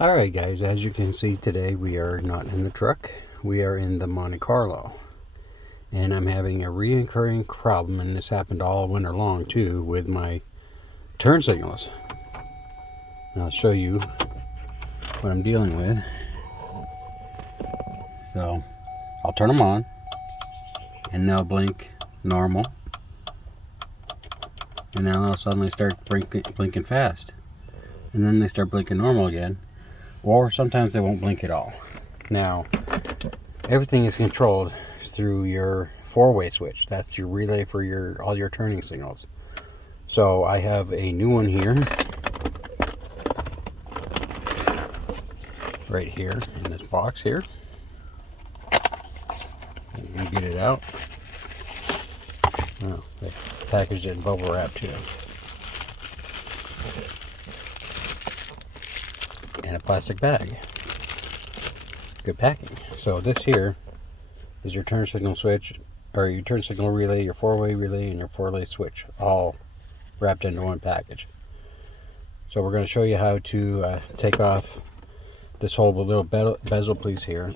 Alright guys, as you can see today we are not in the truck. We are in the Monte Carlo. And I'm having a reoccurring problem, and this happened all winter long too, with my turn signals. And I'll show you what I'm dealing with. So, I'll turn them on and they'll blink normal. And now they'll suddenly start blinking fast. And then they start blinking normal again. Or sometimes they won't blink at all. Now, everything is controlled through your four-way switch. That's your relay for all your turning signals. So I have a new one here, right here in this box here. I'm gonna get it out. Oh, they packaged it in bubble wrap too. And a plastic bag. Good packing. So this here is your turn signal switch, or your turn signal relay, your four-way relay, and your four-way switch, all wrapped into one package. So we're going to show you how to take off this whole little bezel piece here.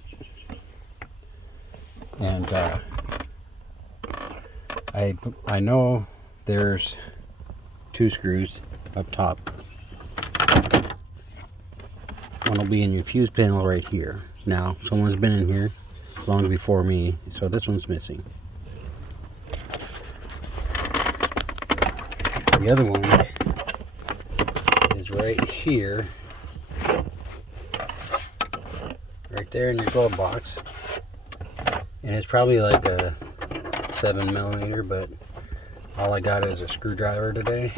And I know there's two screws up top. One will be in your fuse panel right here. Now, someone's been in here long before me, so this one's missing. The other one is right here, right there in your glove box, and it's probably like a 7mm, but all I got is a screwdriver today.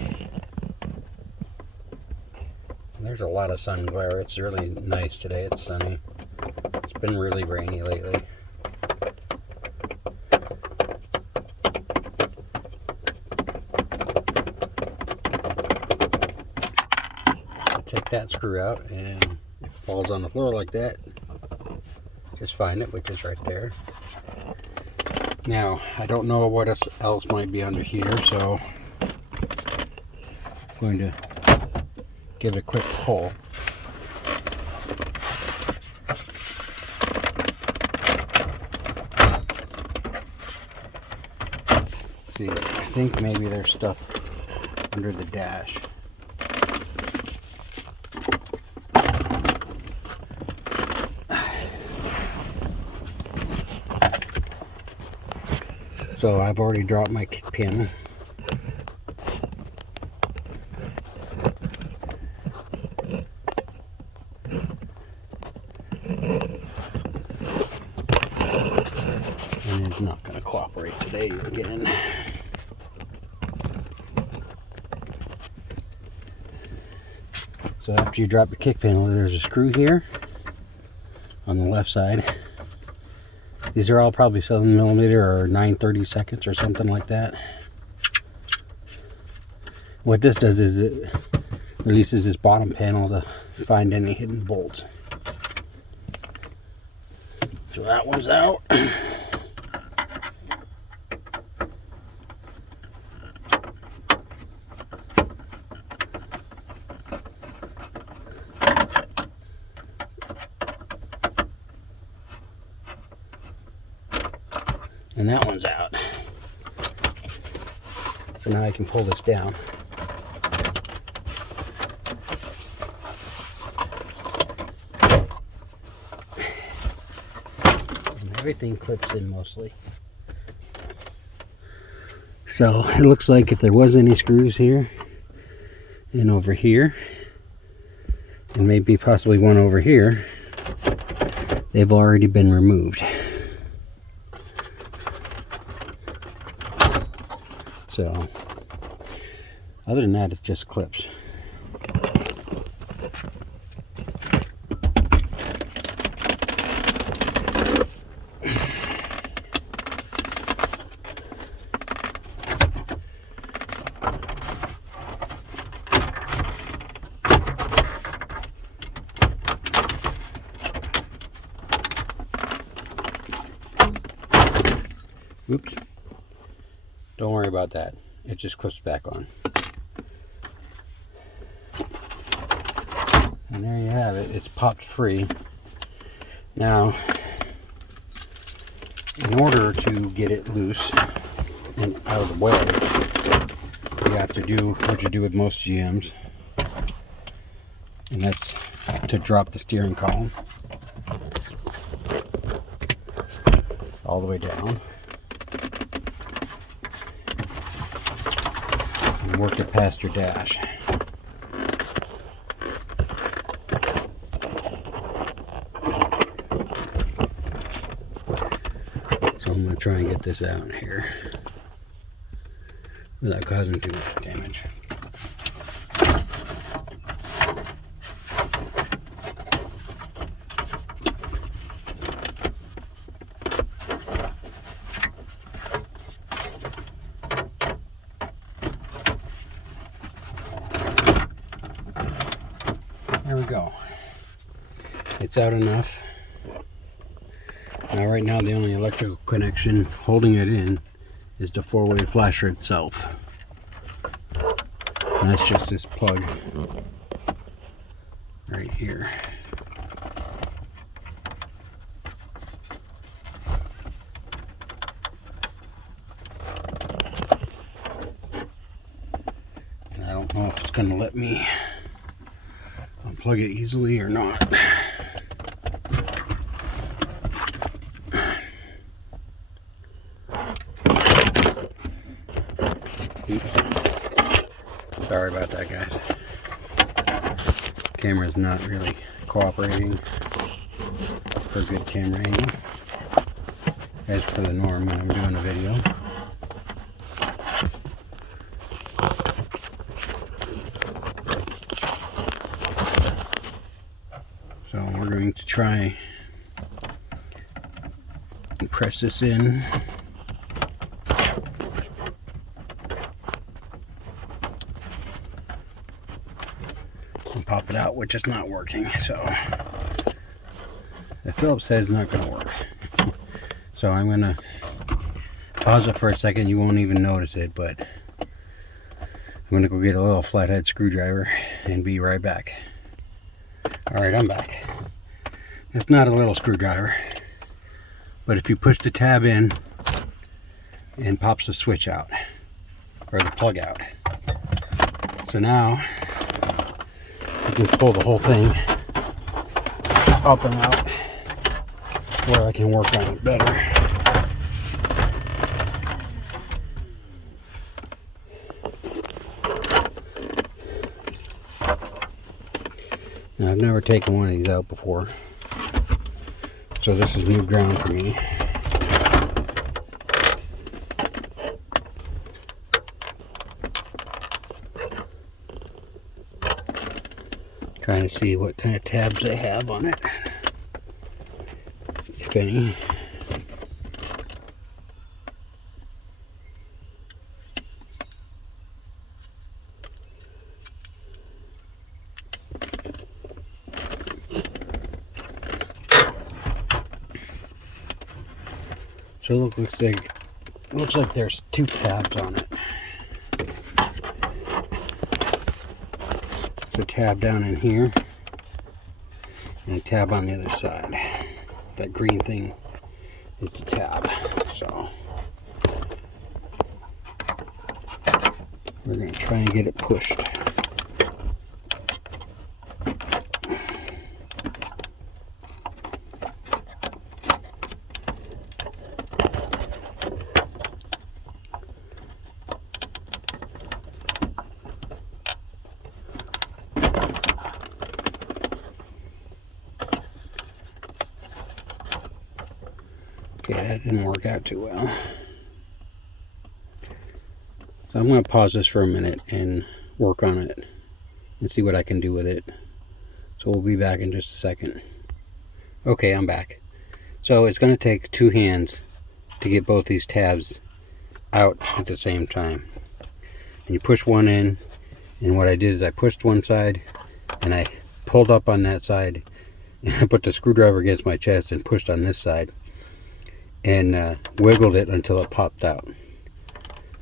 There's a lot of sun glare. It's really nice today. It's sunny. It's been really rainy lately. So take that screw out, and if it falls on the floor like that, just find it, which is right there. Now, I don't know what else might be under here, so I'm going to give it a quick pull. See, I think maybe there's stuff under the dash. So I've already dropped my kick panel. And it's not going to cooperate today again. So after you drop your kick panel, there's a screw here on the left side. These are all probably 7mm or 9/32 or something like that. What this does is it releases this bottom panel to find any hidden bolts. So that one's out. And that one's out. So now I can pull this down. And everything clips in mostly. So it looks like if there was any screws here and over here, and maybe possibly one over here, they've already been removed. So, other than that, it's just clips. Oops. Don't worry about that. It just clips back on. And there you have it. It's popped free. Now, in order to get it loose and out of the way, you have to do what you do with most GMs, and that's to drop the steering column all the way down and work it past your dash. So I'm going to try and get this out here without causing too much damage. There we go. It's out enough. Now, right now, the only electrical connection holding it in is the four-way flasher itself. And that's just this plug right here. And I don't know if it's going to let me unplug it easily or not. Oops. Sorry about that, guys. Camera's not really cooperating for a good camera angle, as per the norm when I'm doing a video. So we're going to try and press this in. And pop it out, which is not working. So the Phillips head's not going to work. So I'm going to pause it for a second. You won't even notice it, but I'm going to go get a little flathead screwdriver and be right back. Alright, I'm back. It's not a little screwdriver, but if you push the tab in, and pops the switch out, or the plug out. So now you can pull the whole thing up and out where I can work on it better. Now, I've never taken one of these out before, so this is new ground for me. Trying to see what kind of tabs they have on it, if any. So it looks like there's two tabs on it. So a tab down in here and a tab on the other side. That green thing is the tab. So we're going to try and get it pushed. Okay, that didn't work out too well. So I'm going to pause this for a minute and work on it and see what I can do with it. So we'll be back in just a second. Okay, I'm back. So it's going to take two hands to get both these tabs out at the same time. And you push one in, and what I did is I pushed one side and I pulled up on that side and I put the screwdriver against my chest and pushed on this side and wiggled it until it popped out.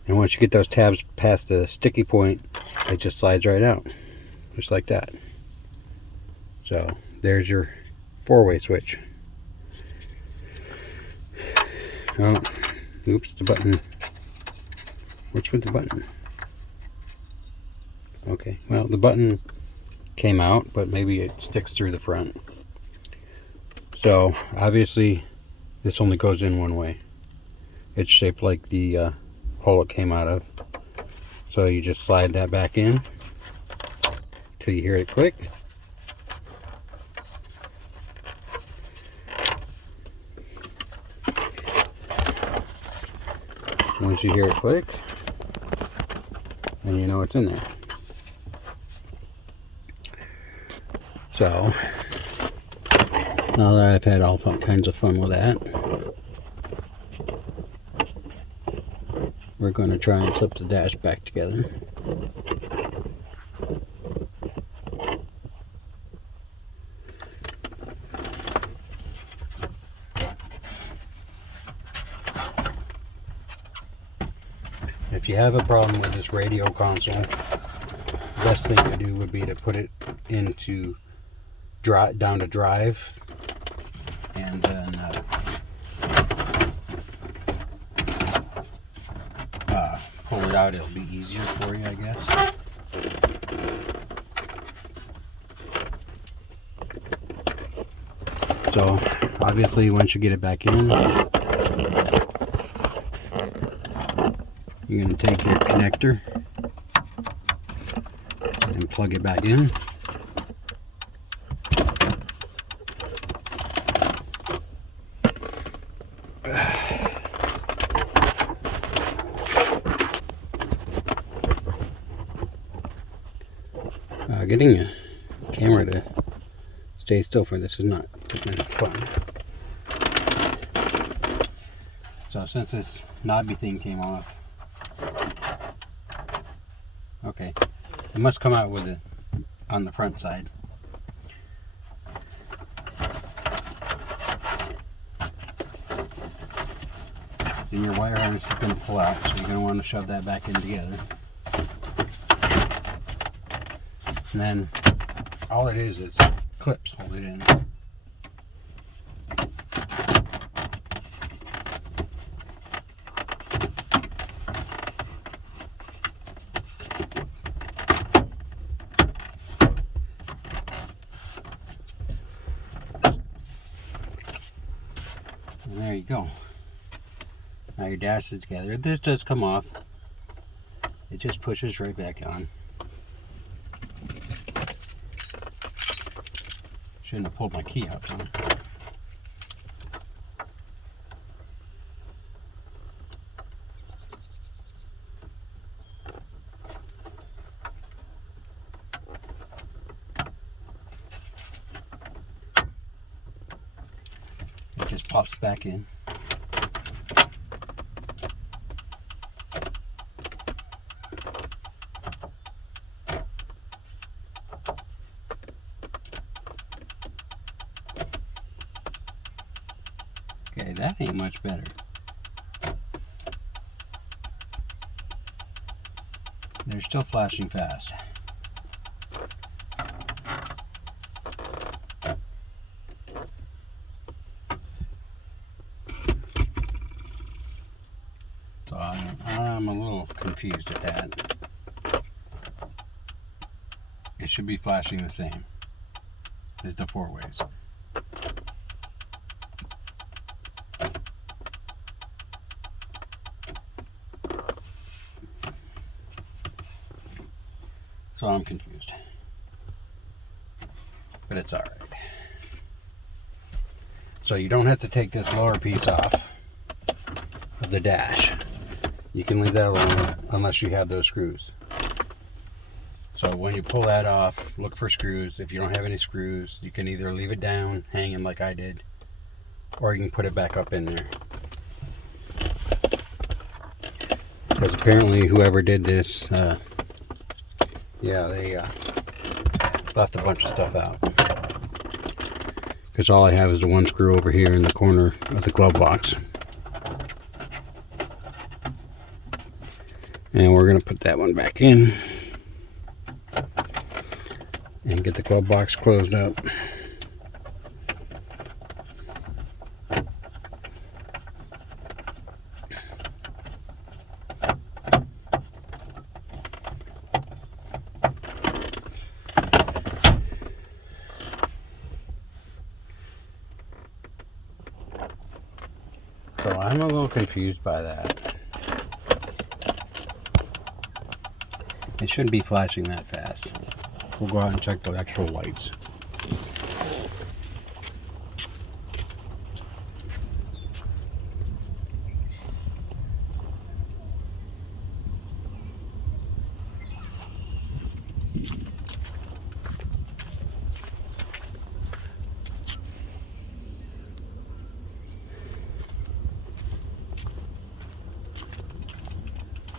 And once you get those tabs past the sticky point, it just slides right out, just like that. So there's your four-way switch. Oh, oops, the button. What's with the button? Okay, well, the button came out, but maybe it sticks through the front. So obviously this only goes in one way. It's shaped like the hole it came out of. So you just slide that back in till you hear it click. Once you hear it click, then you know it's in there. So now that I've had all kinds of fun with that, we're going to try and slip the dash back together. If you have a problem with this radio console, the best thing to do would be to put it into down to drive, and then pull it out. It'll be easier for you, I guess. So obviously once you get it back in, you're going to take your connector and plug it back in. Getting a camera to stay still for this is not fun. So since this knobby thing came off, okay, it must come out with it on the front side. Then your wire harness is going to pull out, so you're going to want to shove that back in together. And then all it is clips hold it in. And there you go. Now your dash is together. This does come off. It just pushes right back on. Shouldn't have pulled my key out, huh? It just pops back in. Okay, that ain't much better. They're still flashing fast. So I'm a little confused at that. It should be flashing the same as the four ways. So I'm confused, but it's all right. So you don't have to take this lower piece off of the dash. You can leave that alone unless you have those screws. So when you pull that off, look for screws. If you don't have any screws, you can either leave it down, hanging like I did, or you can put it back up in there. Because apparently whoever did this, yeah, they left a bunch of stuff out. Because all I have is the one screw over here in the corner of the glove box. And we're going to put that one back in. And and get the glove box closed up. So I'm a little confused by that. It shouldn't be flashing that fast. We'll go out and check the actual lights.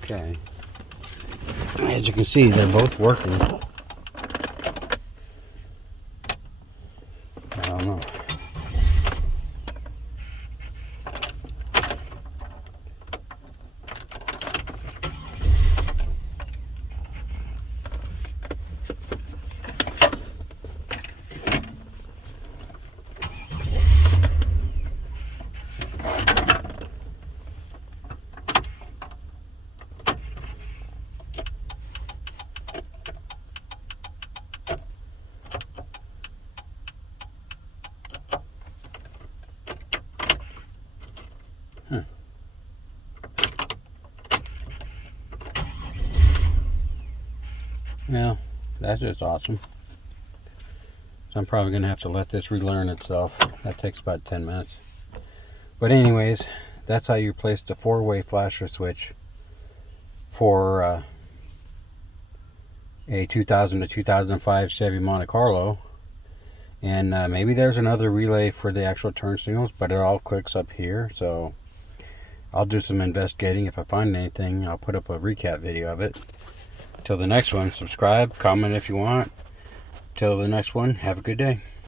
Okay. As you can see, they're both working. I don't know. Well, that's just awesome. So I'm probably going to have to let this relearn itself. That takes about 10 minutes. But anyways, that's how you place the 4-way flasher switch for a 2000 to 2005 Chevy Monte Carlo. And maybe there's another relay for the actual turn signals, but it all clicks up here. So I'll do some investigating. If I find anything, I'll put up a recap video of it. Till the next one, subscribe, comment if you want. Till the next one, have a good day.